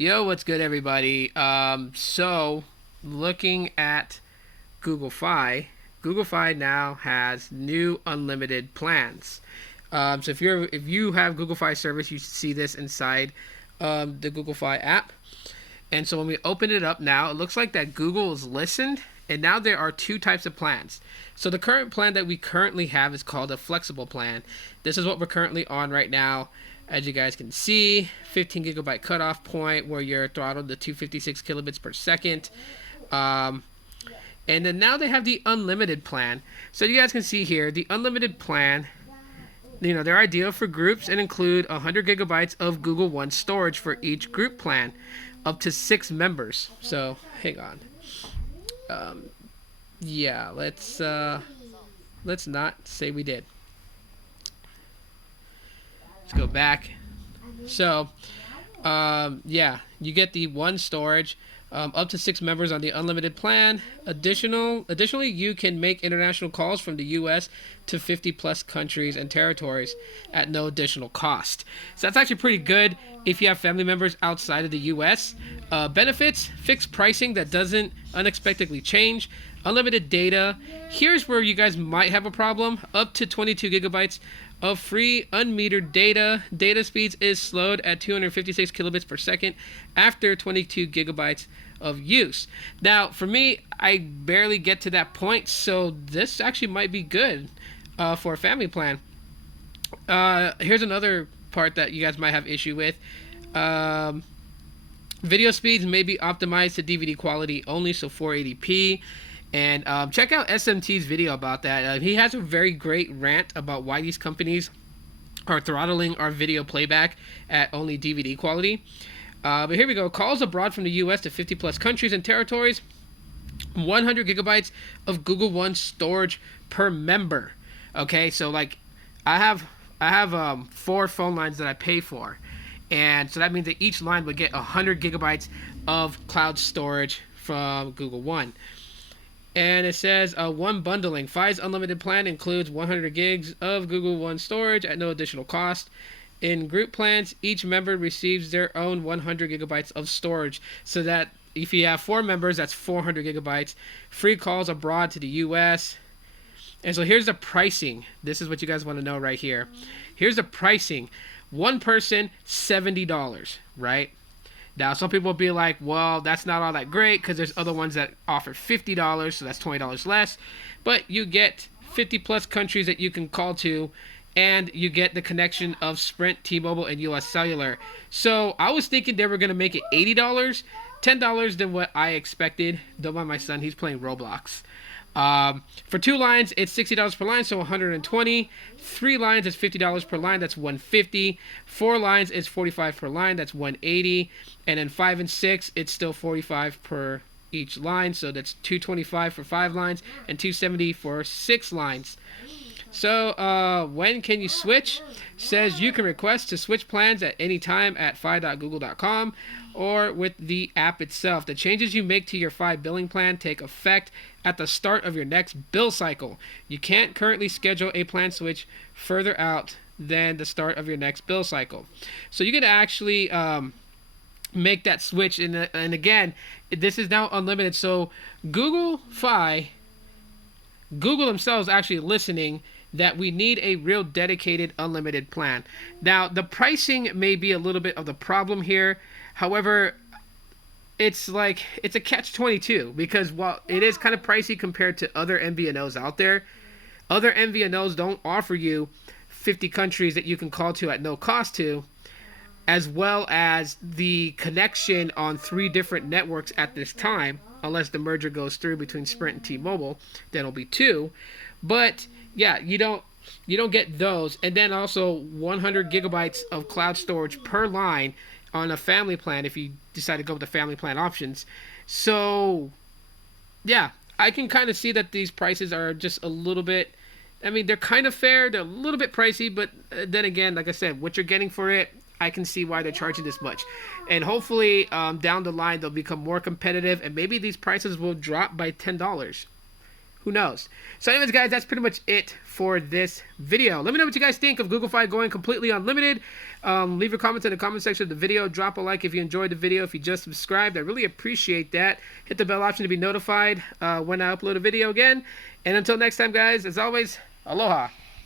Yo, what's good, everybody? So looking at Google Fi, Google Fi now has new unlimited plans. So if you have Google Fi service, you should see this inside the Google Fi app. And so when we open it up now, it looks like that Google has listened, and now there are two types of plans. So the current plan that we currently have is called a flexible plan. This is what we're currently on right now. As you guys can see, 15 gigabyte cutoff point where you're throttled to 256 kilobits per second. And then now they have the unlimited plan. So you guys can see here, the unlimited plan, they're ideal for groups and include 100 gigabytes of Google One storage for each group plan, up to 6 members. So hang on. Yeah, let's not say we did. Let's go back. So, yeah, you get the one storage, up to 6 members on the unlimited plan. Additionally, you can make international calls from the U.S. to 50 plus countries and territories at no additional cost. So that's actually pretty good if you have family members outside of the U.S. Benefits: fixed pricing that doesn't unexpectedly change. Unlimited data. Here's where you guys might have a problem. Up to 22 gigabytes of free unmetered data. Data speeds is slowed at 256 kilobits per second after 22 gigabytes of use. Now, for me, I barely get to that point, so this actually might be good for a family plan. Here's another part that you guys might have issue with. Video speeds may be optimized to DVD quality only, so 480p. And check out SMT's video about that. He has a very great rant about why these companies are throttling our video playback at only DVD quality. But here we go. Calls abroad from the U.S. to 50 plus countries and territories. 100 gigabytes of Google One storage per member. Okay, so like I have 4 phone lines that I pay for, and so that means that each line would get 100 gigabytes of cloud storage from Google One. And it says one bundling. Fi's unlimited plan includes 100 gigs of Google One storage at no additional cost. In group plans, each member receives their own 100 gigabytes of storage. So that if you have 4 members, that's 400 gigabytes. Free calls abroad to the U.S. And so here's the pricing. This is what you guys want to know right here. Here's the pricing. One person, $70, right? Now, some people will be like, well, that's not all that great because there's other ones that offer $50, so that's $20 less. But you get 50 plus countries that you can call to, and you get the connection of Sprint, T-Mobile, and US Cellular. So I was thinking they were going to make it $80, $10 than what I expected. Don't mind my son, he's playing Roblox. For 2 lines, it's $60 per line, so $120. 3 lines is $50 per line, that's $150. 4 lines is $45 per line, that's $180. And then 5 and 6, it's still $45 per each line, so that's $225 for 5 lines and $270 for 6 lines. So when can you switch? Says you can request to switch plans at any time at fi.google.com or with the app itself. The changes you make to your Fi billing plan take effect at the start of your next bill cycle. You can't currently schedule a plan switch further out than the start of your next bill cycle. So you can actually make that switch. And again, this is now unlimited. So Google themselves actually listening that we need a real dedicated unlimited plan. Now, the pricing may be a little bit of the problem here. However, it's a catch-22 because while it is kind of pricey compared to other MVNOs out there, other MVNOs don't offer you 50 countries that you can call to at no cost to, as well as the connection on 3 different networks at this time, unless the merger goes through between Sprint and T-Mobile, then it'll be 2. But yeah, you don't get those, and then also 100 gigabytes of cloud storage per line on a family plan if you decide to go with the family plan options. So yeah, I can kind of see that these prices are just a little bit, I mean, they're kind of fair, they're a little bit pricey, but then again, like I said, what you're getting for it, I can see why they're charging this much. And hopefully down the line they'll become more competitive, and maybe these prices will drop by $10. Who knows? So anyways, guys, that's pretty much it for this video. Let me know what you guys think of Google Fi going completely unlimited. Leave your comments in the comment section of the video. Drop a like if you enjoyed the video. If you just subscribed, I really appreciate that. Hit the bell option to be notified when I upload a video again. And until next time, guys, as always, aloha.